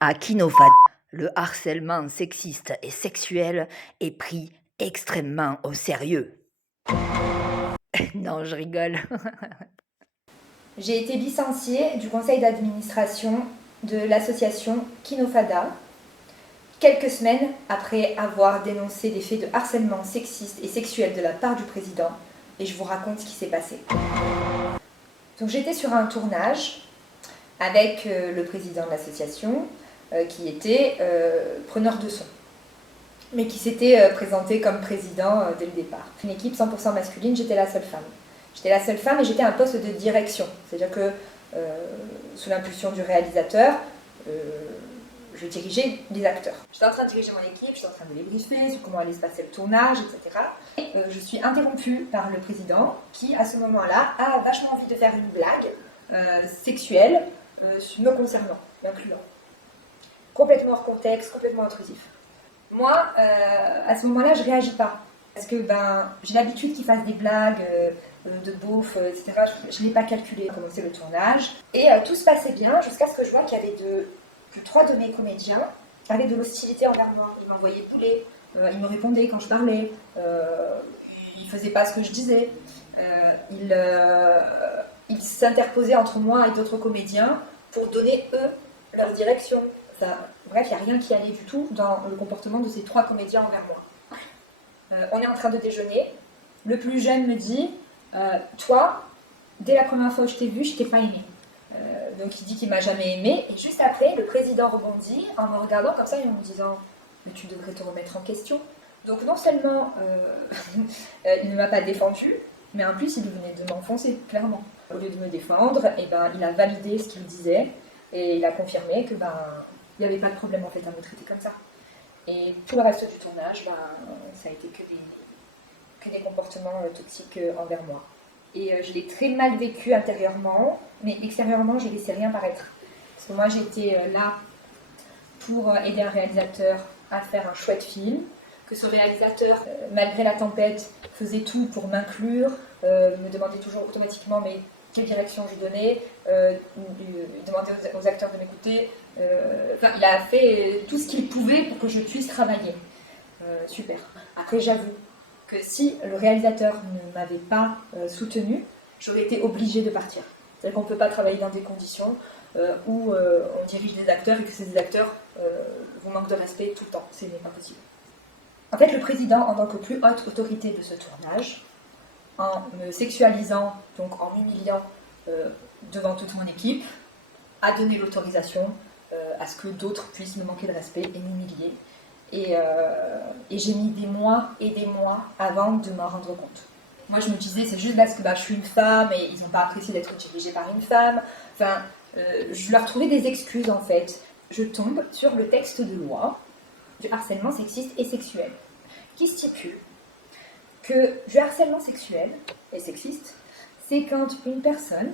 À Kinofad, le harcèlement sexiste et sexuel est pris extrêmement au sérieux. Non, je rigole. J'ai été licenciée du conseil d'administration de l'association Kinofada quelques semaines après avoir dénoncé des faits de harcèlement sexiste et sexuel de la part du président, et je vous raconte ce qui s'est passé. Donc j'étais sur un tournage avec le président de l'association qui était preneur de son, mais qui s'était présenté comme président dès le départ. Une équipe 100% masculine, j'étais la seule femme. J'étais la seule femme et j'étais à un poste de direction, c'est-à-dire que sous l'impulsion du réalisateur, je dirigeais les acteurs. J'étais en train de diriger mon équipe, j'étais en train de les briefer sur comment allait se passer le tournage, etc. Et je suis interrompue par le président qui, à ce moment-là, a vachement envie de faire une blague sexuelle me concernant, m'incluant. Complètement hors contexte, complètement intrusif. Moi, à ce moment-là, je réagis pas. Parce que j'ai l'habitude qu'il fasse des blagues de beauf, etc. Je ne l'ai pas calculé pour commencer le tournage. Et tout se passait bien jusqu'à ce que je vois qu'il y avait que 3 de mes comédiens avaient de l'hostilité envers moi. Ils m'envoyaient bouler, ils me répondaient quand je parlais, ils ne faisaient pas ce que je disais. Ils s'interposaient entre moi et d'autres comédiens pour donner, eux, leur direction. Enfin, bref, il n'y a rien qui allait du tout dans le comportement de ces 3 comédiens envers moi. On est en train de déjeuner. Le plus jeune me dit toi, dès la première fois que je t'ai vu, je t'ai pas aimé. Donc il dit qu'il m'a jamais aimé. Et juste après, le président rebondit en me regardant comme ça et en me disant mais tu devrais te remettre en question. Donc non seulement il ne m'a pas défendu, mais en plus il venait de m'enfoncer, clairement. Au lieu de me défendre, il a validé ce qu'il disait et il a confirmé que il n'y avait pas de problème en fait à me traiter comme ça. Et tout le reste du tournage, ça a été que des comportements toxiques envers moi. Et je l'ai très mal vécu intérieurement, mais extérieurement, je ne laissais rien paraître. Parce que moi, j'étais là pour aider un réalisateur à faire un chouette film, que ce réalisateur, malgré la tempête, faisait tout pour m'inclure, me demandait toujours automatiquement mais quelle direction je donnais, demandait aux acteurs de m'écouter. Il a fait tout ce qu'il pouvait pour que je puisse travailler. Super. Après, j'avoue que si le réalisateur ne m'avait pas soutenue, j'aurais été obligée de partir. C'est-à-dire qu'on ne peut pas travailler dans des conditions où on dirige des acteurs et que ces acteurs vous manquent de respect tout le temps. Ce n'est pas possible. En fait, le président, en tant que plus haute autorité de ce tournage, en me sexualisant, donc en m'humiliant devant toute mon équipe, a donné l'autorisation à ce que d'autres puissent me manquer de respect et m'humilier. Et j'ai mis des mois et des mois avant de m'en rendre compte. Moi, je me disais, c'est juste parce que je suis une femme et ils n'ont pas apprécié d'être dirigée par une femme. Enfin, je leur trouvais des excuses, en fait. Je tombe sur le texte de loi du harcèlement sexiste et sexuel, qui stipule que du harcèlement sexuel et sexiste, c'est quand une personne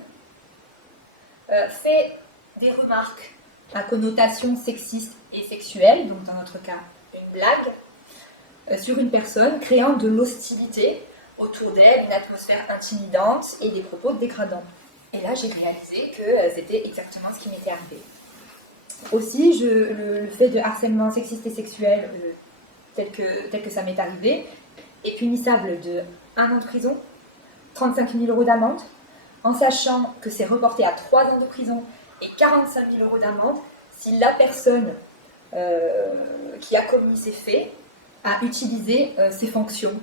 fait des remarques à connotation sexiste et sexuelle, donc dans notre cas, une blague, sur une personne, créant de l'hostilité autour d'elle, une atmosphère intimidante et des propos dégradants. Et là, j'ai réalisé que c'était exactement ce qui m'était arrivé. Aussi, le fait de harcèlement sexiste et sexuel, tel que ça m'est arrivé, est punissable de 1 an de prison, 35 000 € d'amende, en sachant que c'est reporté à 3 ans de prison et 45 000 € d'amende si la personne qui a commis ces faits a utilisé ses fonctions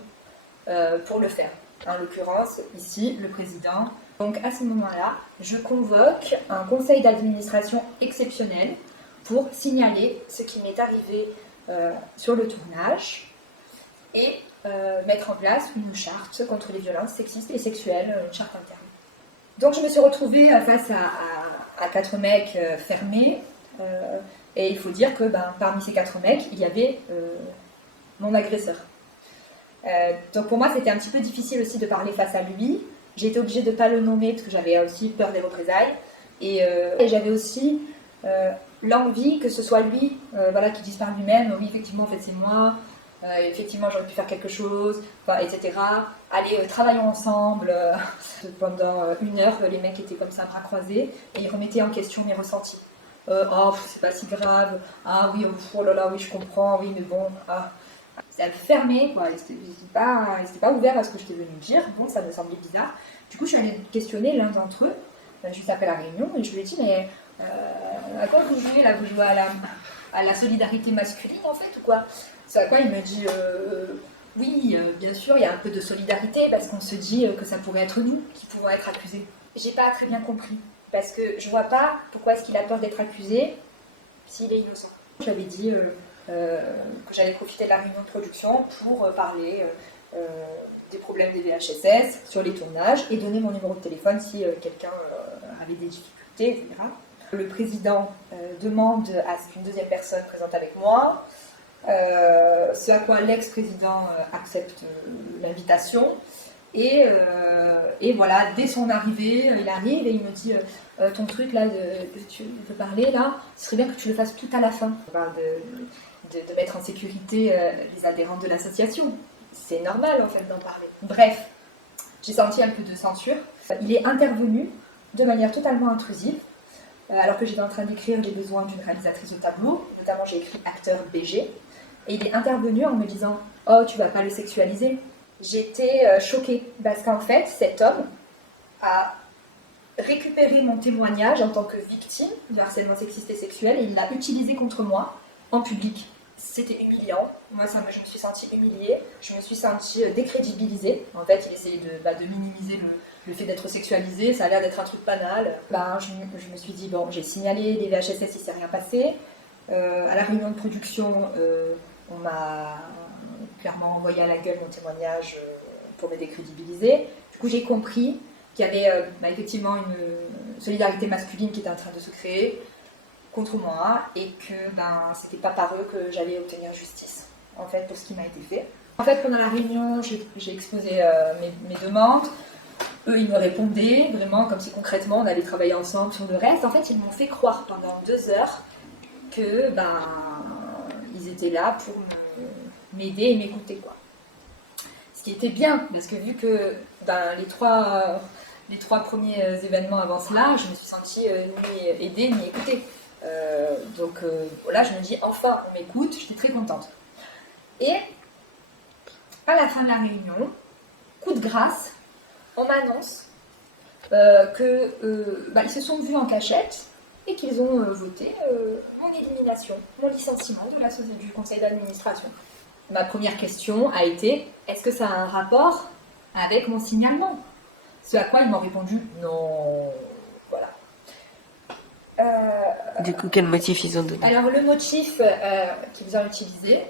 pour le faire. En l'occurrence, ici, le président. Donc à ce moment-là, je convoque un conseil d'administration exceptionnel pour signaler ce qui m'est arrivé sur le tournage et mettre en place une charte contre les violences sexistes et sexuelles, une charte interne. Donc je me suis retrouvée face à 4 mecs fermés, et il faut dire que parmi ces 4 mecs, il y avait mon agresseur. Donc pour moi, c'était un petit peu difficile aussi de parler face à lui. J'ai été obligée de ne pas le nommer parce que j'avais aussi peur des représailles. Et j'avais aussi l'envie que ce soit lui qui dise par lui-même, oui, effectivement, en fait, c'est moi. Effectivement, j'aurais pu faire quelque chose, etc. Allez, travaillons ensemble. Pendant 1 heure, les mecs étaient comme ça, bras croisés, et ils remettaient en question mes ressentis. Oh, c'est pas si grave. Ah oui, oh là là, oui, je comprends, oui, mais bon. Ah. Ça fermé, quoi. C'était pas ouvert à ce que je t'ai venu dire. Bon, ça me semblait bizarre. Du coup, je suis allée questionner l'un d'entre eux, juste après la réunion, et je lui ai dit, mais à quoi vous jouez là? Vous jouez à la solidarité masculine, en fait, ou quoi? C'est à quoi il me dit, oui, bien sûr, il y a un peu de solidarité, parce qu'on se dit que ça pourrait être nous qui pourrons être accusés. J'ai pas très bien compris, parce que je vois pas pourquoi est-ce qu'il a peur d'être accusé s'il est innocent. Je lui avais dit que j'allais profiter de la réunion de production pour parler des problèmes des VHSS sur les tournages et donner mon numéro de téléphone si quelqu'un avait des difficultés, etc. Le président demande à ce qu'une deuxième personne présente avec moi, ce à quoi l'ex-président accepte l'invitation. Et voilà, dès son arrivée, il arrive et il me dit ton truc là que tu veux parler là, ce serait bien que tu le fasses tout à la fin. On parle de mettre en sécurité les adhérents de l'association. C'est normal en fait d'en parler. Bref, j'ai senti un peu de censure. Il est intervenu de manière totalement intrusive, alors que j'étais en train d'écrire les besoins d'une réalisatrice de tableau, notamment j'ai écrit acteur BG, et il est intervenu en me disant « Oh, tu vas pas le sexualiser ?» J'étais choquée, parce qu'en fait, cet homme a récupéré mon témoignage en tant que victime de harcèlement sexiste et sexuel et il l'a utilisé contre moi en public. C'était humiliant. Moi, je me suis sentie humiliée, je me suis sentie décrédibilisée. En fait, il essayait de minimiser le fait d'être sexualisé, ça a l'air d'être un truc banal. Je me suis dit, bon, j'ai signalé les VHSS, il ne s'est rien passé. À la réunion de production, on m'a clairement envoyé à la gueule mon témoignage pour me décrédibiliser. Du coup, j'ai compris qu'il y avait effectivement une solidarité masculine qui était en train de se créer contre moi et que c'était pas par eux que j'allais obtenir justice en fait pour ce qui m'a été fait. En fait, pendant la réunion, j'ai exposé mes demandes. Eux, ils me répondaient vraiment comme si concrètement on allait travailler ensemble sur le reste. En fait, ils m'ont fait croire pendant 2 heures que ils étaient là pour m'aider et m'écouter, quoi. Ce qui était bien, parce que vu que les trois premiers événements avant cela, je me suis sentie ni aidée ni écoutée. Donc là, je me dis enfin on m'écoute, j'étais très contente. Et à la fin de la réunion, coup de grâce, on m'annonce qu'ils se sont vus en cachette et qu'ils ont voté mon élimination, mon licenciement du conseil d'administration. Ma première question a été, est-ce que ça a un rapport avec mon signalement? Ce à quoi ils m'ont répondu, non. Voilà. Du coup, quel motif ils ont donné? Alors, le motif qu'ils ont utilisé,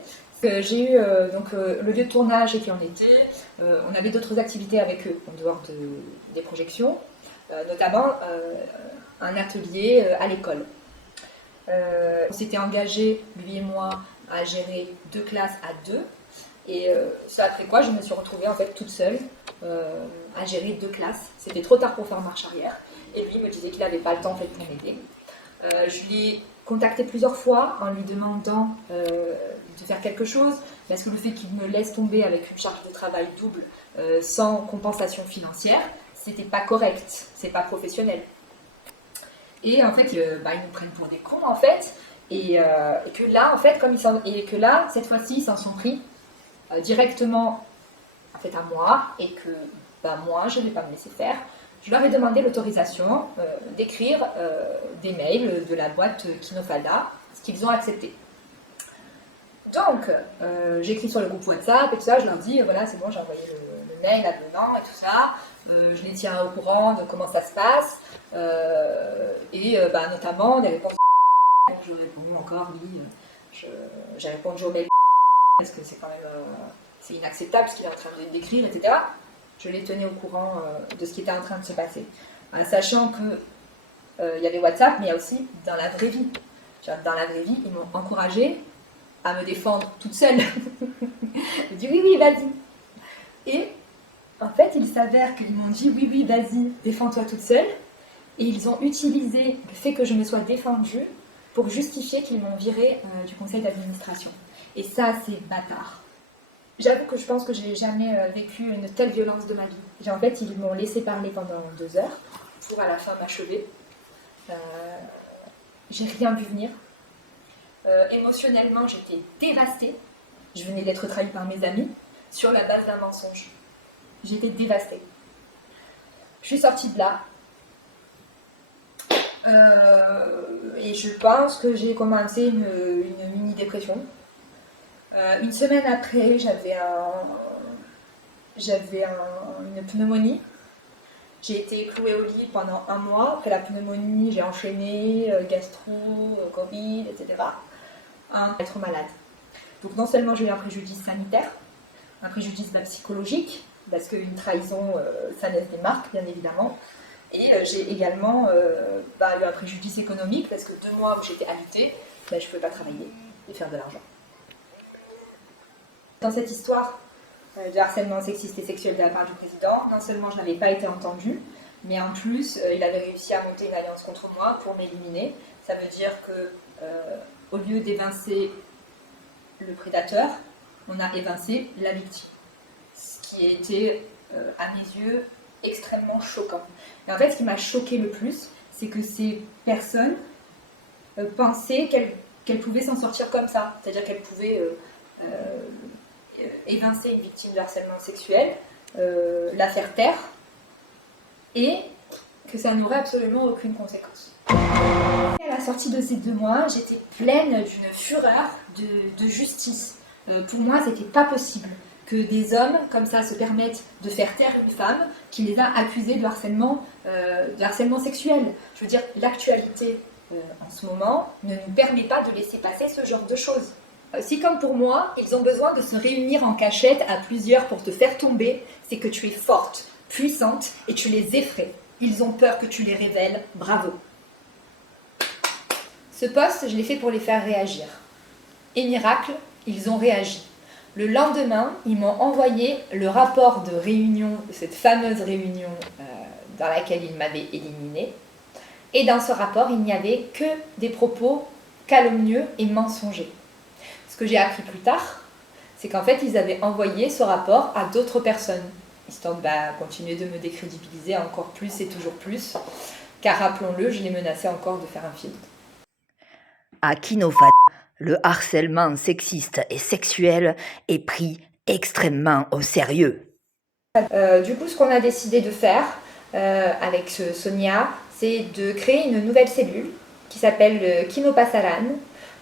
j'ai eu le lieu de tournage qui en était. On avait d'autres activités avec eux en dehors des projections, notamment un atelier à l'école. On s'était engagé, lui et moi, à gérer 2 classes à 2. Et ça après quoi, je me suis retrouvée en fait toute seule à gérer 2 classes. C'était trop tard pour faire marche arrière. Et lui me disait qu'il n'avait pas le temps en fait, pour m'aider. Je l'ai contacté plusieurs fois en lui demandant de faire quelque chose, parce que le fait qu'il me laisse tomber avec une charge de travail double sans compensation financière, c'était pas correct, c'est pas professionnel. Et en fait, ils nous prennent pour des cons en fait, et que là, en fait, cette fois-ci, ils s'en sont pris directement en fait, à moi, et que moi, je ne vais pas me laisser faire. Je leur ai demandé l'autorisation d'écrire des mails de la boîte Kinofalda, ce qu'ils ont accepté. Donc, j'écris sur le groupe WhatsApp et tout ça, je leur dis, voilà, c'est bon, j'ai envoyé le mail avenant et tout ça, je les tiens au courant de comment ça se passe, notamment des réponses. Je réponds encore, oui, j'ai répondu au mail parce que c'est quand même c'est inacceptable ce qu'il est en train d'écrire, etc. Je les tenais au courant de ce qui était en train de se passer. Sachant que il y avait WhatsApp, mais il y a aussi dans la vraie vie. Dans la vraie vie, ils m'ont encouragée à me défendre toute seule. J'ai dit oui, vas-y. Et en fait, il s'avère qu'ils m'ont dit oui, vas-y, défends-toi toute seule. Et ils ont utilisé le fait que je me sois défendue pour justifier qu'ils m'ont virée du conseil d'administration. Et ça, c'est bâtard. J'avoue que je pense que j'ai jamais vécu une telle violence de ma vie. En fait, ils m'ont laissé parler pendant 2 heures pour à la fin m'achever. j'ai rien vu venir. Émotionnellement, j'étais dévastée. Je venais d'être trahie par mes amis sur la base d'un mensonge. J'étais dévastée. Je suis sortie de là. Et je pense que j'ai commencé une mini-dépression. Une semaine après, j'avais une pneumonie. J'ai été clouée au lit pendant 1 mois. Après la pneumonie, j'ai enchaîné gastro, Covid, etc. Être malade. Donc non seulement j'ai eu un préjudice sanitaire, un préjudice psychologique, parce qu'une trahison, ça laisse des marques, bien évidemment. Et j'ai également eu un préjudice économique, parce que 2 mois où j'étais alitée, je ne pouvais pas travailler et faire de l'argent. Dans cette histoire de harcèlement sexiste et sexuel de la part du président, non seulement je n'avais pas été entendue, mais en plus, il avait réussi à monter une alliance contre moi pour m'éliminer. Ça veut dire que, au lieu d'évincer le prédateur, on a évincé la victime. Ce qui a été, à mes yeux, extrêmement choquant. Et en fait, ce qui m'a choqué le plus, c'est que ces personnes pensaient qu'elles pouvaient s'en sortir comme ça. C'est-à-dire qu'elles pouvaient évincer une victime de harcèlement sexuel, la faire taire, et que ça n'aurait absolument aucune conséquence. À la sortie de ces 2 mois, j'étais pleine d'une fureur de justice. Pour moi, c'était pas possible que des hommes comme ça se permettent de faire taire une femme qui les a accusés de harcèlement sexuel. Je veux dire, l'actualité en ce moment ne nous permet pas de laisser passer ce genre de choses. Si comme pour moi, ils ont besoin de se réunir en cachette à plusieurs pour te faire tomber, c'est que tu es forte, puissante et tu les effraies. Ils ont peur que tu les révèles. Bravo. Ce post, je l'ai fait pour les faire réagir. Et miracle, ils ont réagi. Le lendemain, ils m'ont envoyé le rapport de réunion, de cette fameuse réunion dans laquelle ils m'avaient éliminée. Et dans ce rapport, il n'y avait que des propos calomnieux et mensongers. Ce que j'ai appris plus tard, c'est qu'en fait, ils avaient envoyé ce rapport à d'autres personnes, histoire de continuer de me décrédibiliser encore plus et toujours plus, car rappelons-le, je les menaçais encore de faire un film. À Kinofat, le harcèlement sexiste et sexuel est pris extrêmement au sérieux. Du coup, ce qu'on a décidé de faire avec Sonia, c'est de créer une nouvelle cellule qui s'appelle Kinopasaran.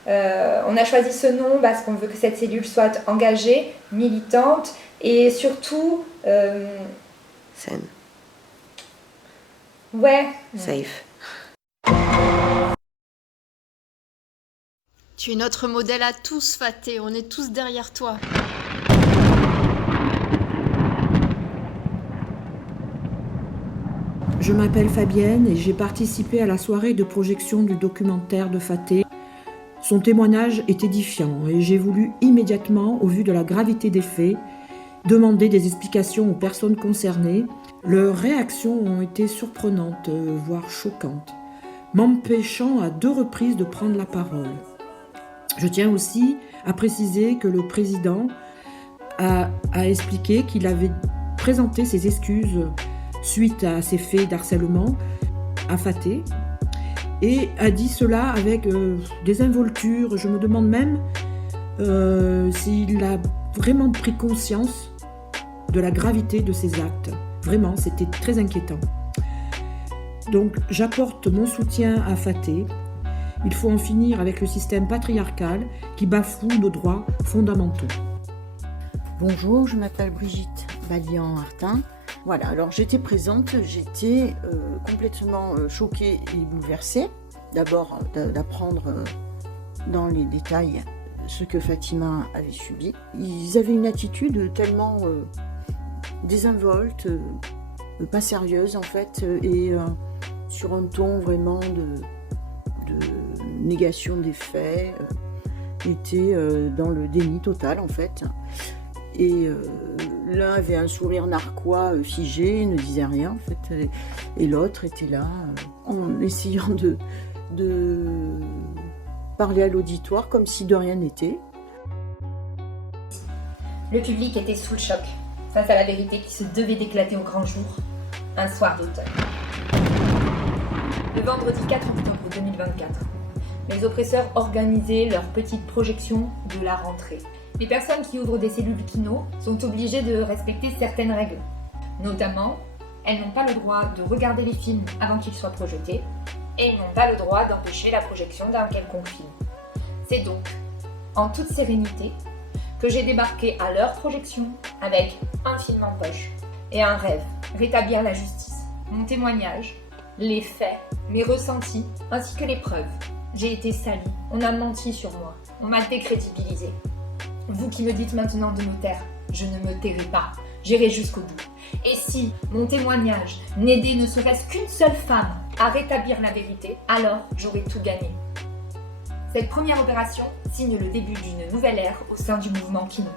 On a choisi ce nom parce qu'on veut que cette cellule soit engagée, militante et surtout... Saine. Ouais. Safe. Tu es notre modèle à tous, Faté. On est tous derrière toi. Je m'appelle Fabienne et j'ai participé à la soirée de projection du documentaire de Faté. Son témoignage est édifiant et j'ai voulu immédiatement, au vu de la gravité des faits, demander des explications aux personnes concernées. Leurs réactions ont été surprenantes, voire choquantes, m'empêchant à 2 reprises de prendre la parole. Je tiens aussi à préciser que le président a expliqué qu'il avait présenté ses excuses suite à ces faits d'harcèlement à Faté et a dit cela avec des involtures. Je me demande même s'il a vraiment pris conscience de la gravité de ses actes. Vraiment, c'était très inquiétant. Donc, j'apporte mon soutien à Faté. Il faut en finir avec le système patriarcal qui bafoue nos droits fondamentaux. Bonjour, je m'appelle Brigitte Balian-Artin. Voilà, alors j'étais présente, j'étais complètement choquée et bouleversée. D'abord d'apprendre dans les détails ce que Fatima avait subi. Ils avaient une attitude tellement désinvolte, pas sérieuse en fait, et sur un ton vraiment de négation des faits, était dans le déni total en fait. Et l'un avait un sourire narquois figé, ne disait rien en fait, et l'autre était là en essayant de parler à l'auditoire comme si de rien n'était. Le public était sous le choc face à la vérité qui se devait d'éclater au grand jour, un soir d'automne. Le vendredi 4 octobre 2024, mes oppresseurs organisaient leur petite projection de la rentrée. Les personnes qui ouvrent des cellules kino sont obligées de respecter certaines règles. Notamment, elles n'ont pas le droit de regarder les films avant qu'ils soient projetés et elles n'ont pas le droit d'empêcher la projection d'un quelconque film. C'est donc, en toute sérénité, que j'ai débarqué à leur projection avec un film en poche et un rêve, rétablir la justice, mon témoignage, les faits, mes ressentis, ainsi que les preuves. J'ai été salie, on a menti sur moi, on m'a décrédibilisée. Vous qui me dites maintenant de me taire, je ne me tairai pas, j'irai jusqu'au bout. Et si mon témoignage n'aidait ne serait-ce qu'une seule femme à rétablir la vérité, alors j'aurais tout gagné. Cette première opération signe le début d'une nouvelle ère au sein du mouvement Kino.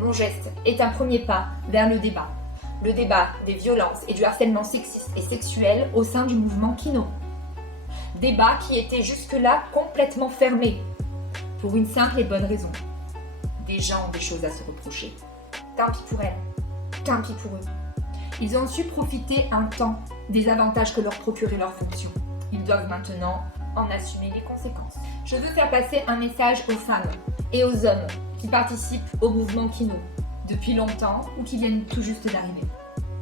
Mon geste est un premier pas vers le débat des violences et du harcèlement sexiste et sexuel au sein du mouvement Kino. Débat qui était jusque-là complètement fermé, pour une simple et bonne raison. Des gens ont des choses à se reprocher. Tant pis pour elles, tant pis pour eux. Ils ont su profiter un temps des avantages que leur procurait leur fonction. Ils doivent maintenant en assumer les conséquences. Je veux faire passer un message aux femmes et aux hommes qui participent au mouvement Kino depuis longtemps ou qui viennent tout juste d'arriver.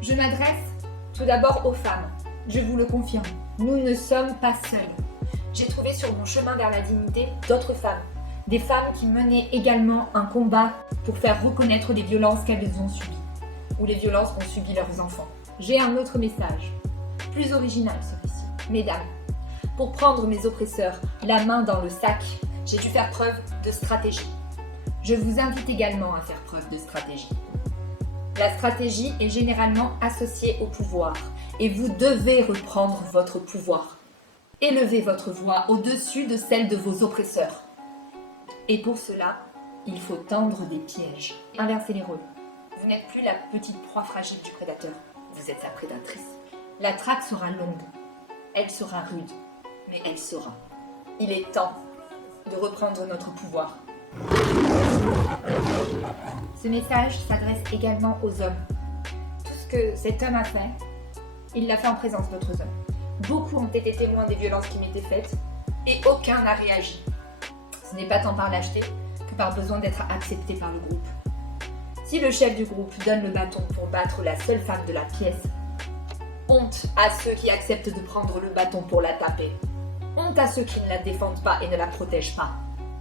Je m'adresse tout d'abord aux femmes. Je vous le confirme, nous ne sommes pas seuls. J'ai trouvé sur mon chemin vers la dignité d'autres femmes. Des femmes qui menaient également un combat pour faire reconnaître les violences qu'elles ont subies ou les violences qu'ont subies leurs enfants. J'ai un autre message, plus original celui-ci. Mesdames, pour prendre mes oppresseurs la main dans le sac, j'ai dû faire preuve de stratégie. Je vous invite également à faire preuve de stratégie. La stratégie est généralement associée au pouvoir et vous devez reprendre votre pouvoir. Élevez votre voix au-dessus de celle de vos oppresseurs. Et pour cela, il faut tendre des pièges. Inversez les rôles. Vous n'êtes plus la petite proie fragile du prédateur, vous êtes sa prédatrice. La traque sera longue, elle sera rude, mais elle sera. Il est temps de reprendre notre pouvoir. Ce message s'adresse également aux hommes. Tout ce que cet homme a fait, il l'a fait en présence d'autres hommes. Beaucoup ont été témoins des violences qui m'étaient faites et aucun n'a réagi. Ce n'est pas tant par lâcheté que par besoin d'être accepté par le groupe. Si le chef du groupe donne le bâton pour battre la seule femme de la pièce, honte à ceux qui acceptent de prendre le bâton pour la taper. Honte à ceux qui ne la défendent pas et ne la protègent pas.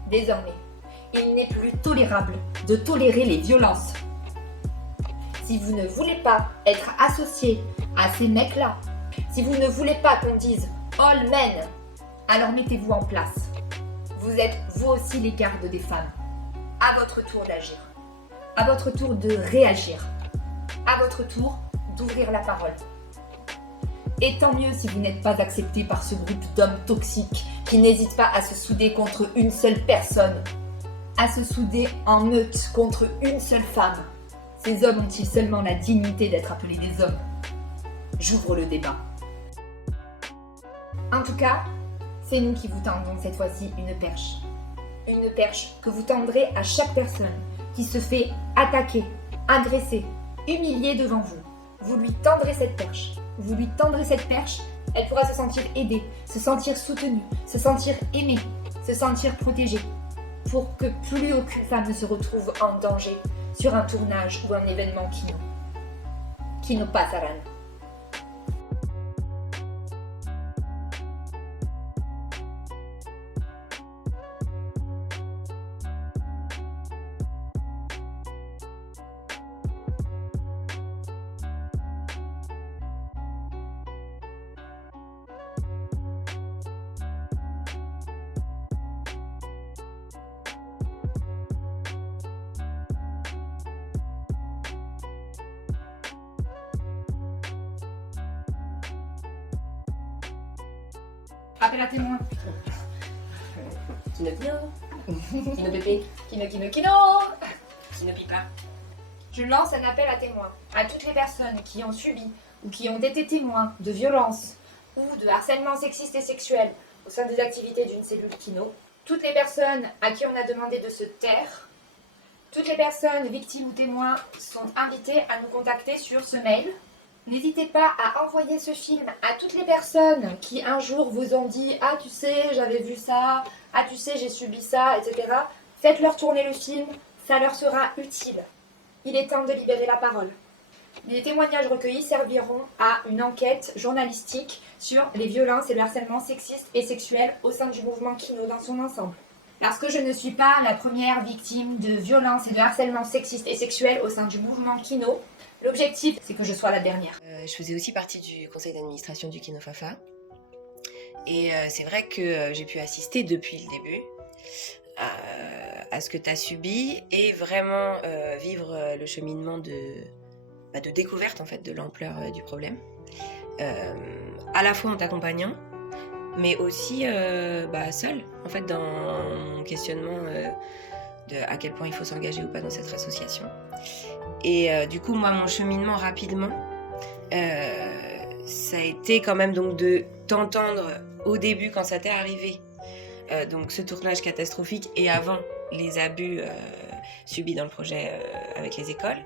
Désormais, il n'est plus tolérable de tolérer les violences. Si vous ne voulez pas être associé à ces mecs-là, si vous ne voulez pas qu'on dise « all men », alors mettez-vous en place. Vous êtes vous aussi les gardes des femmes. À votre tour d'agir. À votre tour de réagir. À votre tour d'ouvrir la parole. Et tant mieux si vous n'êtes pas accepté par ce groupe d'hommes toxiques qui n'hésitent pas à se souder contre une seule personne, à se souder en meute contre une seule femme. Ces hommes ont-ils seulement la dignité d'être appelés des hommes? J'ouvre le débat. En tout cas, c'est nous qui vous tendons cette fois-ci une perche. Une perche que vous tendrez à chaque personne qui se fait attaquer, agresser, humilier devant vous. Vous lui tendrez cette perche. Vous lui tendrez cette perche, elle pourra se sentir aidée, se sentir soutenue, se sentir aimée, se sentir protégée. Pour que plus aucune femme ne se retrouve en danger sur un tournage ou un événement qui nous passe à l'âne. Appel à témoin. Kino Kino bébé. Kino. Kino pipa. Je lance un appel à témoins à toutes les personnes qui ont subi ou qui ont été témoins de violences ou de harcèlement sexiste et sexuel au sein des activités d'une cellule Kino. Toutes les personnes à qui on a demandé de se taire. Toutes les personnes victimes ou témoins sont invitées à nous contacter sur ce mail. N'hésitez pas à envoyer ce film à toutes les personnes qui un jour vous ont dit « Ah tu sais, j'avais vu ça ah tu sais j'ai subi ça, etc. Faites-leur tourner le film, ça leur sera utile. Il est temps de libérer la parole. Les témoignages recueillis serviront à une enquête journalistique sur les violences et le harcèlement sexiste et sexuel au sein du mouvement Kino dans son ensemble. Parce que je ne suis pas la première victime de violences et de harcèlement sexiste et sexuel au sein du mouvement Kino, l'objectif c'est que je sois la dernière. Je faisais aussi partie du conseil d'administration du Kino Fafa. Et c'est vrai que j'ai pu assister depuis le début à ce que tu as subi et vraiment vivre le cheminement de découverte en fait de l'ampleur du problème. À la fois en t'accompagnant, mais aussi seule en fait dans mon questionnement de à quel point il faut s'engager ou pas dans cette association. Et du coup moi mon cheminement rapidement ça a été quand même donc de t'entendre au début quand ça t'est arrivé, donc ce tournage catastrophique et avant les abus subis dans le projet avec les écoles,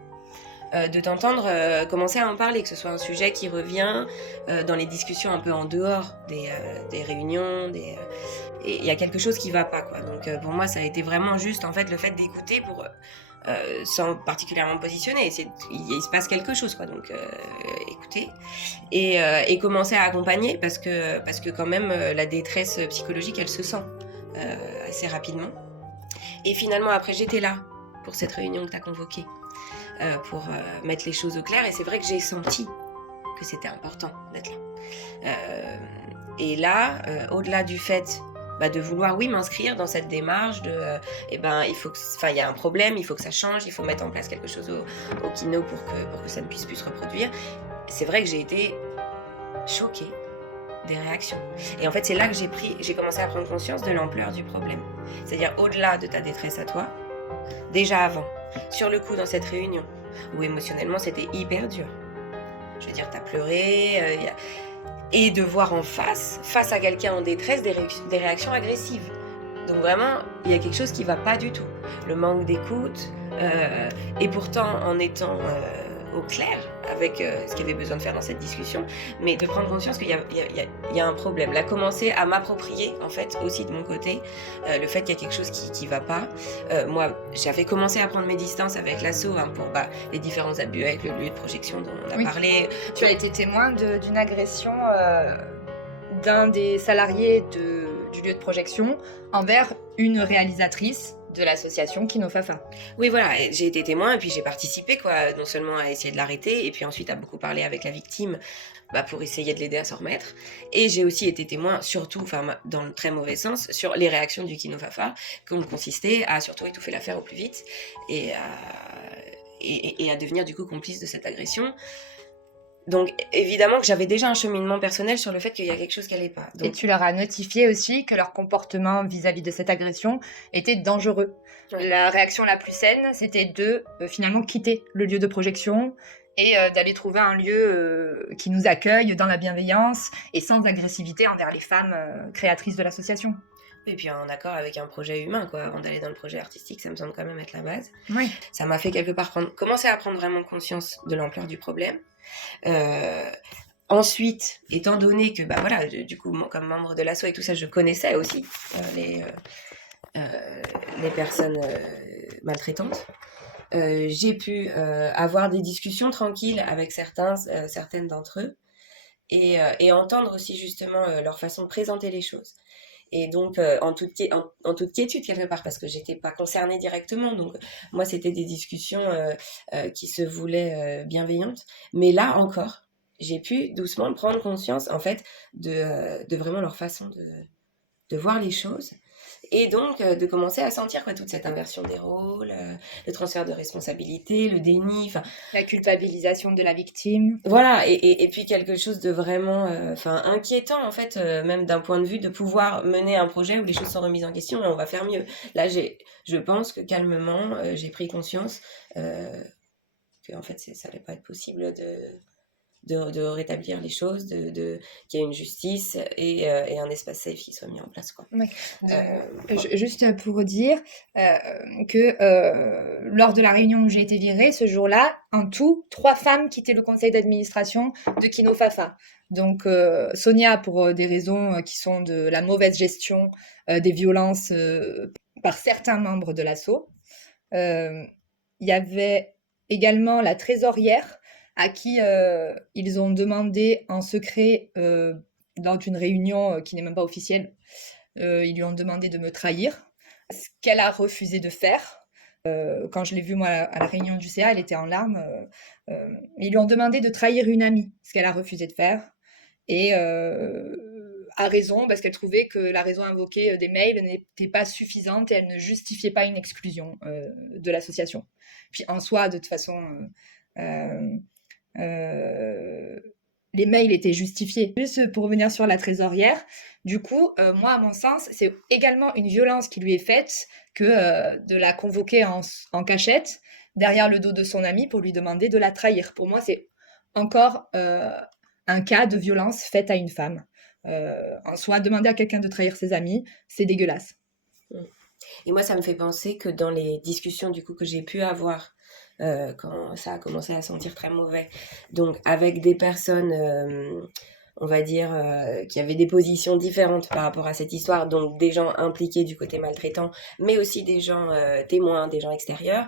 de t'entendre commencer à en parler, que ce soit un sujet qui revient dans les discussions un peu en dehors des réunions, et il y a quelque chose qui va pas, quoi. Donc pour moi ça a été vraiment juste en fait le fait d'écouter pour sans particulièrement me positionner, il se passe quelque chose, quoi. Donc écouter et commencer à accompagner parce que quand même la détresse psychologique elle se sent assez rapidement. Et finalement après j'étais là pour cette réunion que tu as convoquée pour mettre les choses au clair, et c'est vrai que j'ai senti que c'était important d'être là. Et là, au-delà du fait de vouloir m'inscrire dans cette démarche de il y a un problème, il faut que ça change, il faut mettre en place quelque chose au Kino pour que ça ne puisse plus se reproduire, c'est vrai que j'ai été choquée des réactions. Et en fait c'est là que j'ai commencé à prendre conscience de l'ampleur du problème. C'est-à-dire au-delà de ta détresse à toi, déjà avant, sur le coup dans cette réunion, où émotionnellement c'était hyper dur. Je veux dire, t'as pleuré, et de voir en face à quelqu'un en détresse, des réactions agressives. Donc vraiment, il y a quelque chose qui va pas du tout. Le manque d'écoute, et pourtant en étant au clair avec ce qu'il y avait besoin de faire dans cette discussion, mais de prendre conscience qu'il y a un problème. Là, commencer à m'approprier, en fait, aussi de mon côté, le fait qu'il y a quelque chose qui va pas. Moi, j'avais commencé à prendre mes distances avec l'asso pour les différents abus avec le lieu de projection dont on a parlé. Tu as été témoin d'une agression d'un des salariés du lieu de projection envers une réalisatrice de l'association Kino Fafa. Oui, voilà, j'ai été témoin et puis j'ai participé, quoi, non seulement à essayer de l'arrêter, et puis ensuite à beaucoup parler avec la victime pour essayer de l'aider à s'en remettre. Et j'ai aussi été témoin, surtout, dans le très mauvais sens, sur les réactions du Kino Fafa, qui ont consisté à surtout étouffer l'affaire au plus vite et à devenir du coup complice de cette agression. Donc évidemment que j'avais déjà un cheminement personnel sur le fait qu'il y a quelque chose qui allait pas. Donc... Et tu leur as notifié aussi que leur comportement vis-à-vis de cette agression était dangereux. Ouais. La réaction la plus saine, c'était de finalement quitter le lieu de projection et d'aller trouver un lieu qui nous accueille dans la bienveillance et sans agressivité envers les femmes créatrices de l'association. Et puis en accord avec un projet humain, quoi. Avant d'aller dans le projet artistique, ça me semble quand même être la base. Oui. Ça m'a fait quelque part commencer à prendre vraiment conscience de l'ampleur du problème. Ensuite, étant donné que du coup comme membre de l'asso et tout ça, je connaissais aussi les personnes maltraitantes, j'ai pu avoir des discussions tranquilles avec certaines d'entre eux et entendre aussi justement leur façon de présenter les choses. Et donc en toute quiétude quelque part, parce que j'étais pas concernée directement, donc moi c'était des discussions qui se voulaient bienveillantes, mais là encore j'ai pu doucement prendre conscience en fait de vraiment leur façon de voir les choses, et donc de commencer à sentir toute cette inversion des rôles, le transfert de responsabilité, le déni, la culpabilisation de la victime. Voilà, et puis quelque chose de vraiment inquiétant en fait, même d'un point de vue de pouvoir mener un projet où les choses sont remises en question et on va faire mieux. Là, je pense que calmement, j'ai pris conscience que en fait ça allait pas être possible de rétablir les choses, qu'il y ait une justice et un espace safe qui soit mis en place, quoi. Ouais. Voilà. Juste pour dire que lors de la réunion où j'ai été virée, ce jour-là, en tout, 3 femmes quittaient le conseil d'administration de Kino Fafa. Donc Sonia pour des raisons qui sont de la mauvaise gestion des violences par certains membres de l'asso. Il y avait également la trésorière à qui ils ont demandé en secret lors d'une réunion qui n'est même pas officielle, ils lui ont demandé de me trahir, ce qu'elle a refusé de faire. Quand je l'ai vue, moi, à la réunion du CA, elle était en larmes. Ils lui ont demandé de trahir une amie, ce qu'elle a refusé de faire. Et a raison, parce qu'elle trouvait que la raison invoquée des mails n'était pas suffisante et elle ne justifiait pas une exclusion de l'association. Puis en soi, de toute façon, les mails étaient justifiés. Juste pour revenir sur la trésorière, du coup, moi, à mon sens, c'est également une violence qui lui est faite que de la convoquer en cachette derrière le dos de son ami pour lui demander de la trahir. Pour moi, c'est encore un cas de violence faite à une femme. En soi, demander à quelqu'un de trahir ses amis, c'est dégueulasse. Et moi, ça me fait penser que dans les discussions du coup que j'ai pu avoir quand ça a commencé à sentir très mauvais, donc avec des personnes, on va dire, qui avaient des positions différentes par rapport à cette histoire, donc des gens impliqués du côté maltraitant, mais aussi des gens témoins, des gens extérieurs,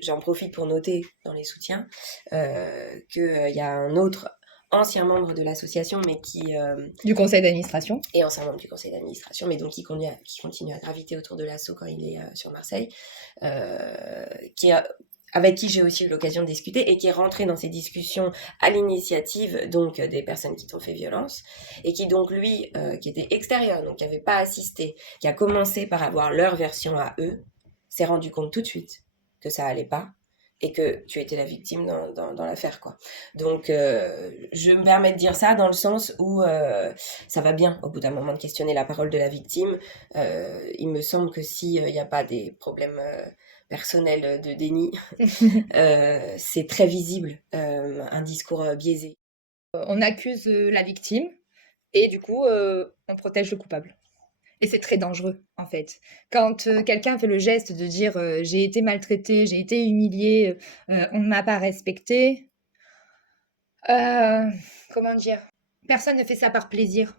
j'en profite pour noter dans les soutiens qu'il y a un autre ancien membre de l'association, mais qui Du conseil d'administration. est ancien membre du conseil d'administration, mais donc qui continue à graviter autour de l'asso quand il est sur Marseille, avec qui j'ai aussi eu l'occasion de discuter et qui est rentré dans ces discussions à l'initiative donc des personnes qui t'ont fait violence et qui donc lui, qui était extérieur, donc qui n'avait pas assisté, qui a commencé par avoir leur version à eux, s'est rendu compte tout de suite que ça allait pas et que tu étais la victime dans l'affaire, quoi. Donc, je me permets de dire ça dans le sens où ça va bien, au bout d'un moment, de questionner la parole de la victime. Il me semble que s'il n'y a pas des problèmes personnels de déni, c'est très visible, un discours biaisé. On accuse la victime et du coup, on protège le coupable. Et c'est très dangereux, en fait. Quand quelqu'un fait le geste de dire j'ai été maltraité, j'ai été humilié, on ne m'a pas respecté, comment dire, personne ne fait ça par plaisir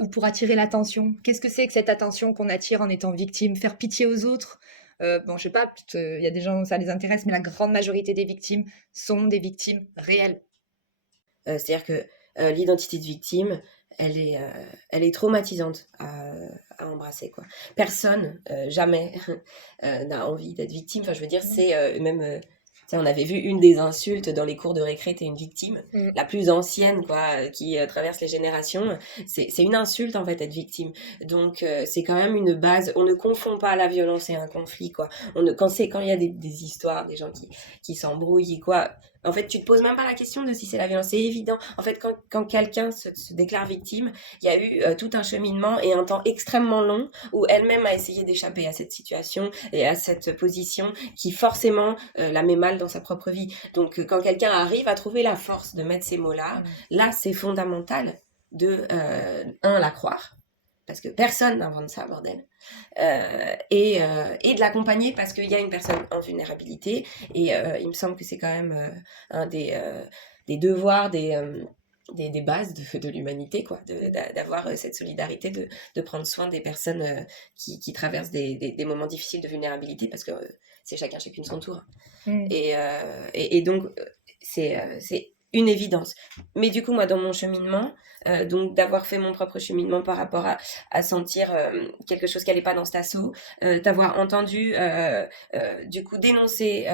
ou pour attirer l'attention. Qu'est-ce que c'est que cette attention qu'on attire en étant victime? Faire pitié aux autres? Bon, je sais pas, il y a des gens où ça les intéresse, mais la grande majorité des victimes sont des victimes réelles. C'est-à-dire que l'identité de victime, elle est traumatisante à embrasser, quoi. Personne, jamais, n'a envie d'être victime. Enfin, je veux dire, c'est même... on avait vu une des insultes dans les cours de récré, t'es une victime, la plus ancienne, quoi, qui traverse les générations. C'est une insulte, en fait, être victime. Donc, c'est quand même une base. On ne confond pas la violence et un conflit, quoi. Quand il y a des histoires, des gens qui s'embrouillent, quoi... En fait, tu te poses même pas la question de si c'est la violence. C'est évident. En fait, quand quelqu'un se déclare victime, il y a eu tout un cheminement et un temps extrêmement long où elle-même a essayé d'échapper à cette situation et à cette position qui forcément la met mal dans sa propre vie. Donc, quand quelqu'un arrive à trouver la force de mettre ces mots-là, là, c'est fondamental de, la croire. Parce que personne n'invente ça, bordel. Et de l'accompagner parce qu'il y a une personne en vulnérabilité. Et il me semble que c'est quand même un des devoirs, des bases de l'humanité, quoi, d'avoir cette solidarité, de prendre soin des personnes qui traversent des moments difficiles de vulnérabilité parce que c'est chacune son tour. Et donc, c'est une évidence. Mais du coup, moi, dans mon cheminement, donc d'avoir fait mon propre cheminement par rapport à sentir quelque chose qui n'allait pas dans cet assaut, d'avoir entendu du coup dénoncer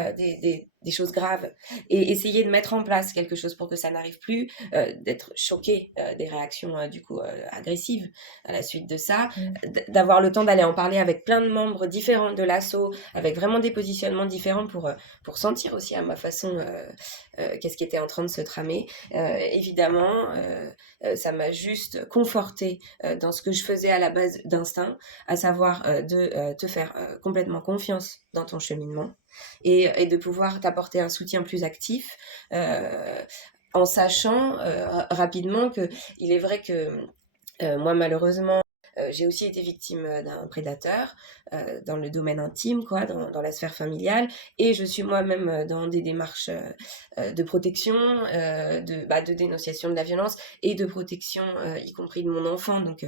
des choses graves et essayer de mettre en place quelque chose pour que ça n'arrive plus, d'être choquée des réactions du coup agressives à la suite de ça, d'avoir le temps d'aller en parler avec plein de membres différents de l'asso, avec vraiment des positionnements différents pour sentir aussi à ma façon qu'est-ce qui était en train de se tramer. Évidemment, ça m'a juste confortée dans ce que je faisais à la base d'instinct, à savoir de te faire complètement confiance dans ton cheminement et de pouvoir t'apporter un soutien plus actif en sachant rapidement qu'il est vrai que moi, malheureusement, j'ai aussi été victime d'un prédateur dans le domaine intime, quoi, dans la sphère familiale, et je suis moi-même dans des démarches de protection, de dénonciation de la violence et de protection, y compris de mon enfant. Donc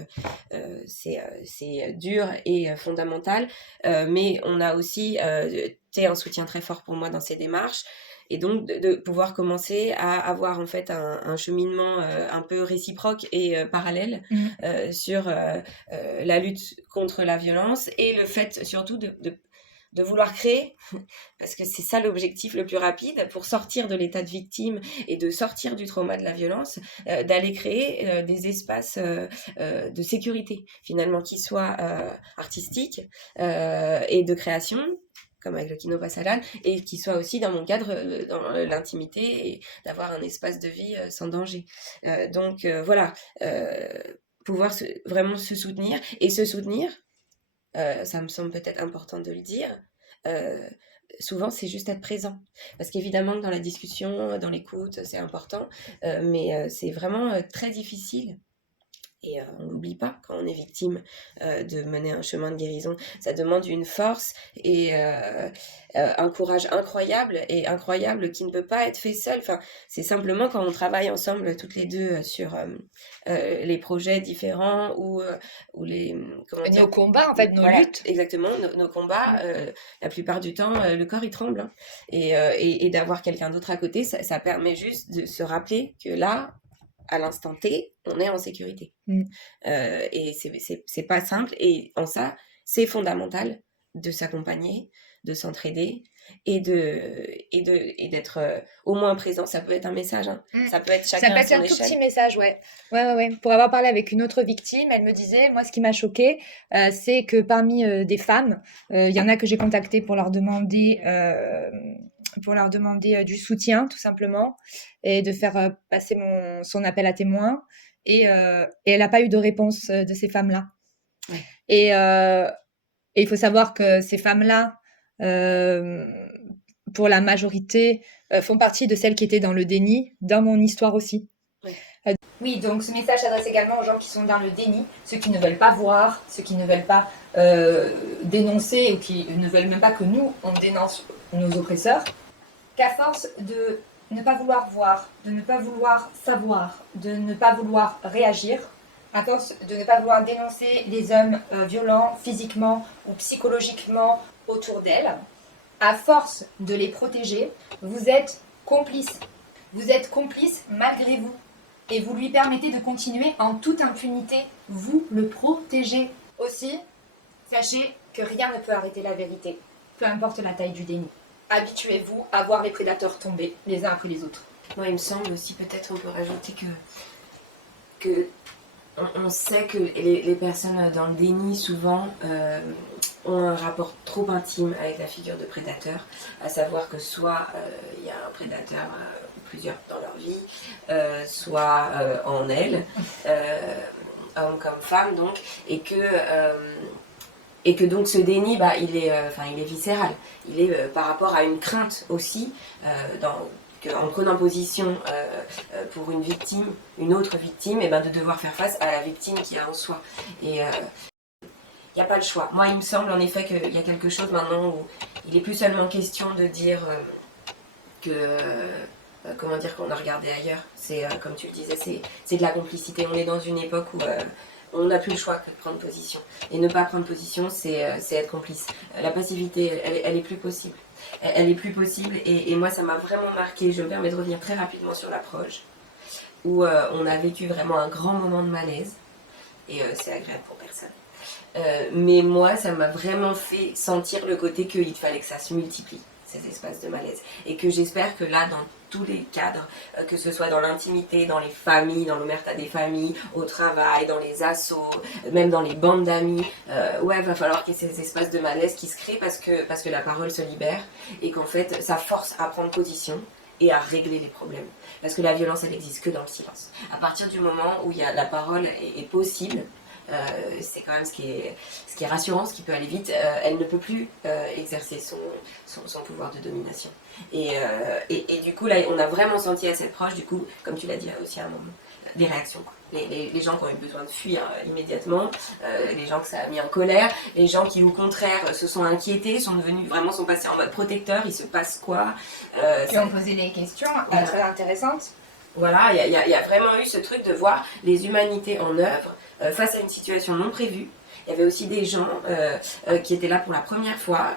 c'est dur et fondamental, mais on a aussi été un soutien très fort pour moi dans ces démarches. Et donc de pouvoir commencer à avoir en fait un cheminement un peu réciproque et parallèle sur la lutte contre la violence et le fait surtout de vouloir créer, parce que c'est ça l'objectif le plus rapide pour sortir de l'état de victime et de sortir du trauma de la violence, d'aller créer des espaces de sécurité finalement qui soient artistiques et de création, comme avec le Kino Passalan, et qui soit aussi dans mon cadre, dans l'intimité, et d'avoir un espace de vie sans danger. Donc voilà, pouvoir vraiment se soutenir, et se soutenir, ça me semble peut-être important de le dire, souvent c'est juste être présent. Parce qu'évidemment dans la discussion, dans l'écoute, c'est important, mais c'est vraiment très difficile. Et on n'oublie pas, quand on est victime, de mener un chemin de guérison. Ça demande une force et un courage incroyable qui ne peut pas être fait seul. Enfin, c'est simplement quand on travaille ensemble, toutes les deux, sur les projets différents ou les... Nos combats, en fait, nos luttes. Exactement, nos combats, la plupart du temps, le corps, il tremble. Hein. Et d'avoir quelqu'un d'autre à côté, ça permet juste de se rappeler que là, à l'instant T, on est en sécurité. Et c'est pas simple, et en ça, c'est fondamental de s'accompagner, de s'entraider et d'être au moins présent. Ça peut être un message, hein. Ça peut être chacun à son échelle. Ça peut être un tout petit message, ouais. Pour avoir parlé avec une autre victime, elle me disait, moi, ce qui m'a choquée, c'est que parmi des femmes, il y en a que j'ai contactées pour leur demander du soutien, tout simplement, et de faire passer son appel à témoins. Et elle n'a pas eu de réponse de ces femmes-là. Ouais. Et il faut savoir que ces femmes-là, pour la majorité, font partie de celles qui étaient dans le déni, dans mon histoire aussi. Ouais. Oui, donc ce message s'adresse également aux gens qui sont dans le déni, ceux qui ne veulent pas voir, ceux qui ne veulent pas dénoncer, ou qui ne veulent même pas que nous, on dénonce nos oppresseurs. Qu'à force de ne pas vouloir voir, de ne pas vouloir savoir, de ne pas vouloir réagir, à force de ne pas vouloir dénoncer les hommes violents physiquement ou psychologiquement autour d'elles, à force de les protéger, vous êtes complices. Vous êtes complices malgré vous. Et vous lui permettez de continuer en toute impunité. Vous le protégez. Aussi, sachez que rien ne peut arrêter la vérité, peu importe la taille du déni. Habituez-vous à voir les prédateurs tomber les uns après les autres. Moi, il me semble aussi, peut-être on peut rajouter que on sait que les personnes dans le déni, souvent, ont un rapport trop intime avec la figure de prédateur, à savoir que soit il y a un prédateur, plusieurs dans leur vie, soit en elles, hommes comme femmes, donc, et que donc ce déni, il est viscéral. Il est par rapport à une crainte aussi, en prenant position pour une victime, une autre victime, et de devoir faire face à la victime qu'il y a en soi. Et il n'y a pas le choix. Moi, il me semble en effet qu'il y a quelque chose maintenant où il n'est plus seulement question de dire qu'on a regardé ailleurs. C'est, comme tu le disais, c'est de la complicité. On est dans une époque où on n'a plus le choix que de prendre position. Et ne pas prendre position, c'est être complice. La passivité, elle est plus possible. Elle est plus possible, et moi, ça m'a vraiment marqué. Je me permets de revenir très rapidement sur l'approche, où on a vécu vraiment un grand moment de malaise, et c'est agréable pour personne. Mais moi, ça m'a vraiment fait sentir le côté qu'il fallait que ça se multiplie, ces espaces de malaise. Et que j'espère que là, dans tous les cadres, que ce soit dans l'intimité, dans les familles, dans l'omerta des familles, au travail, dans les assos, même dans les bandes d'amis, va falloir qu'il y ait ces espaces de malaise qui se créent parce que la parole se libère, et qu'en fait, ça force à prendre position et à régler les problèmes. Parce que la violence, elle n'existe que dans le silence. À partir du moment où la parole est possible, c'est quand même ce qui est rassurant, ce qui peut aller vite. Elle ne peut plus exercer son pouvoir de domination. Et du coup, là, on a vraiment senti à cette proche, du coup, comme tu l'as dit aussi à un moment, des réactions, quoi. Les gens qui ont eu besoin de fuir immédiatement, les gens que ça a mis en colère, les gens qui au contraire se sont inquiétés, sont passés en mode protecteur, il se passe quoi, Qui ont posé des questions très intéressantes. voilà, il y a vraiment eu ce truc de voir les humanités en œuvre face à une situation non prévue. Il y avait aussi des gens qui étaient là pour la première fois,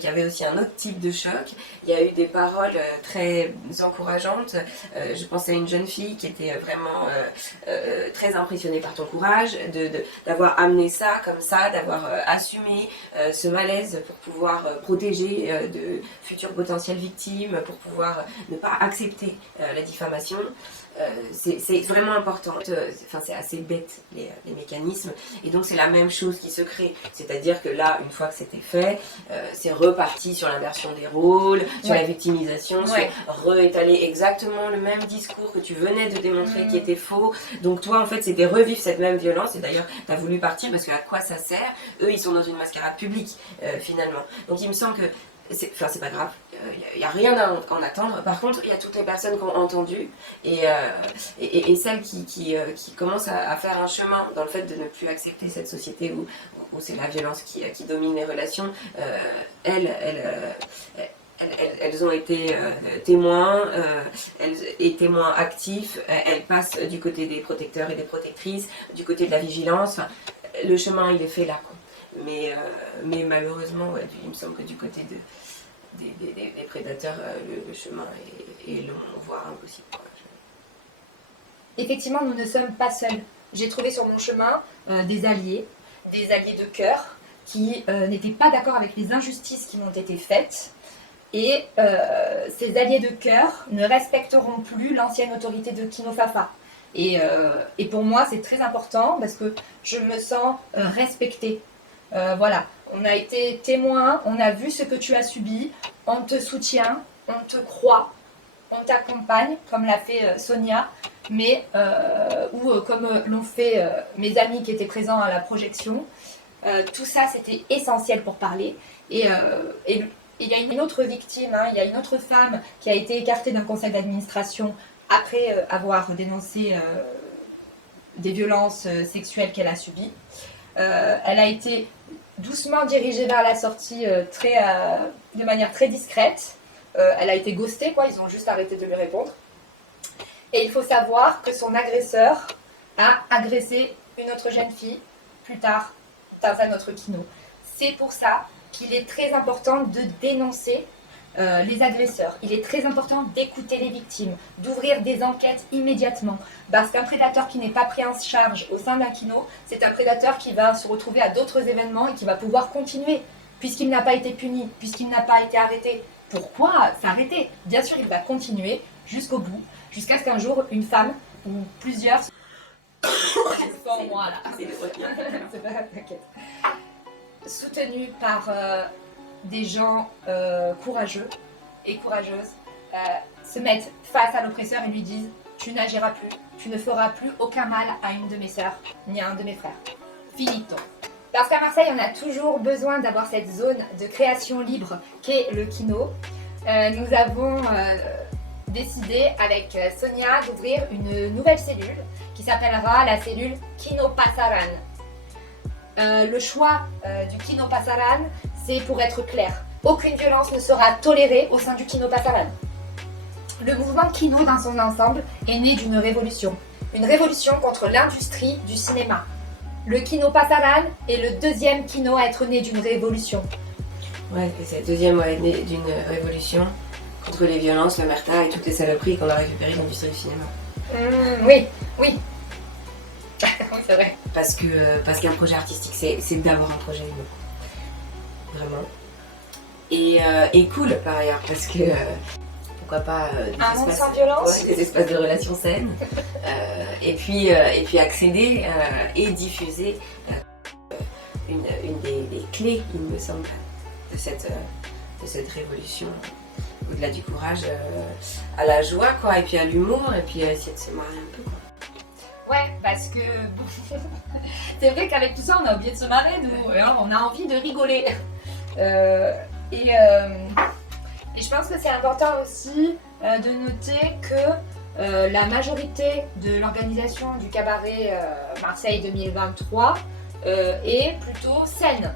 qui avaient aussi un autre type de choc. Il y a eu des paroles très encourageantes. Je pensais à une jeune fille qui était vraiment très impressionnée par ton courage, d'avoir amené ça comme ça, d'avoir assumé ce malaise pour pouvoir protéger de futures potentielles victimes, pour pouvoir ne pas accepter la diffamation. C'est vraiment important. C'est assez bête les mécanismes, et donc c'est la même chose qui se crée, c'est-à-dire que là, une fois que c'était fait, c'est reparti sur l'inversion des rôles, sur la victimisation, sur réétaler exactement le même discours que tu venais de démontrer qui était faux. Donc toi, en fait, c'était revivre cette même violence, et d'ailleurs tu as voulu partir parce que à quoi ça sert? Eux, ils sont dans une mascarade publique finalement. Donc il me semble que c'est pas grave, il n'y a rien à en attendre. Par contre, il y a toutes les personnes qui ont entendu, et celles qui commencent à faire un chemin dans le fait de ne plus accepter cette société où c'est la violence qui domine les relations. Elles ont été témoins, et témoins actifs. Elles passent du côté des protecteurs et des protectrices, du côté de la vigilance. Le chemin, il est fait là, quoi. Mais malheureusement, il me semble que du côté des prédateurs, le chemin est long, voire impossible. Effectivement, nous ne sommes pas seuls. J'ai trouvé sur mon chemin des alliés de cœur qui n'étaient pas d'accord avec les injustices qui m'ont été faites. Et ces alliés de cœur ne respecteront plus l'ancienne autorité de Kino Fafa. Et pour moi, c'est très important parce que je me sens respectée. Voilà, on a été témoin, on a vu ce que tu as subi, on te soutient, on te croit, on t'accompagne, comme l'a fait Sonia, mais ou comme l'ont fait mes amis qui étaient présents à la projection. Tout ça, c'était essentiel pour parler. Et il y a une autre victime, il y a une autre femme qui a été écartée d'un conseil d'administration après avoir dénoncé des violences sexuelles qu'elle a subies. Elle a été doucement dirigée vers la sortie de manière très discrète. Elle a été ghostée, quoi, ils ont juste arrêté de lui répondre. Et il faut savoir que son agresseur a agressé une autre jeune fille plus tard dans un autre kino. C'est pour ça qu'il est très important de dénoncer les agresseurs. Il est très important d'écouter les victimes, d'ouvrir des enquêtes immédiatement. Parce qu'un prédateur qui n'est pas pris en charge au sein d'un kino, c'est un prédateur qui va se retrouver à d'autres événements et qui va pouvoir continuer, puisqu'il n'a pas été puni, puisqu'il n'a pas été arrêté. Pourquoi s'arrêter? Bien sûr, il va continuer jusqu'au bout, jusqu'à ce qu'un jour, une femme ou plusieurs... C'est pas moi, là. C'est pas, t'inquiète. Soutenu par des gens courageux et courageuses, se mettent face à l'oppresseur et lui disent « Tu n'agiras plus, tu ne feras plus aucun mal à une de mes sœurs, ni à un de mes frères. » Finito. Parce qu'à Marseille, on a toujours besoin d'avoir cette zone de création libre qu'est le kino. Nous avons décidé avec Sonia d'ouvrir une nouvelle cellule qui s'appellera la cellule Kino Pasaran. Le choix du Kino Pasaran, c'est pour être clair. Aucune violence ne sera tolérée au sein du Kino Pasaran. Le mouvement Kino dans son ensemble est né d'une révolution. Une révolution contre l'industrie du cinéma. Le Kino Pasaran est le deuxième kino à être né d'une révolution. Ouais, et c'est le deuxième né d'une révolution contre les violences, l'omerta et toutes les saloperies qu'on a récupérées de l'industrie du cinéma. Oui. Oui, c'est vrai. Parce qu'un projet artistique, c'est d'abord un projet humain. Vraiment. Et cool par ailleurs, parce que pourquoi pas un monde sans violence, des espaces de relations saines, et puis accéder et diffuser une des clés, il me semble, de cette révolution, au-delà du courage, à la joie, quoi, et puis à l'humour, et puis à essayer de se marier un peu, quoi. Ouais, parce que c'est vrai qu'avec tout ça, on a oublié de se marrer, nous. Hein, on a envie de rigoler. Et je pense que c'est important aussi de noter que la majorité de l'organisation du cabaret Marseille 2023 est plutôt saine.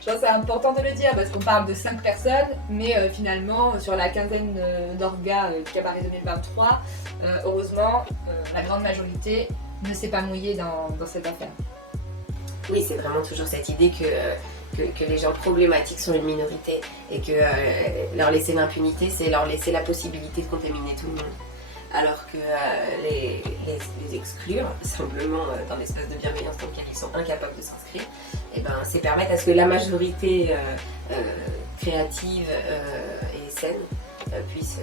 Je pense que c'est important de le dire parce qu'on parle de 5 personnes, mais finalement, sur la quinzaine d'orgas du cabaret 2023, heureusement, la grande majorité ne s'est pas mouillée dans cette affaire. Oui, c'est vraiment toujours cette idée que les gens problématiques sont une minorité et que leur laisser l'impunité, c'est leur laisser la possibilité de contaminer tout le monde. Alors que les exclure, simplement dans l'espace de bienveillance dans lequel ils sont incapables de s'inscrire, et ben, c'est permettre à ce que la majorité créative et saine puisse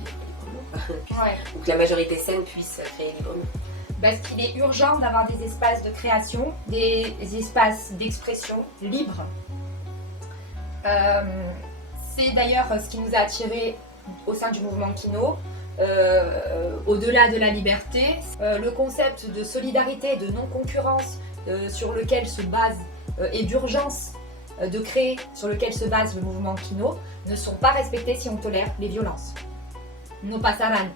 vivre librement. Ouais. Ou que la majorité saine puisse créer librement. Parce qu'il est urgent d'avoir des espaces de création, des espaces d'expression libres. C'est d'ailleurs ce qui nous a attirés au sein du mouvement Kino. Au-delà de la liberté, le concept de solidarité et de non-concurrence sur lequel se base et d'urgence de créer sur lequel se base le mouvement Kino ne sont pas respectés si on tolère les violences. No pasarán.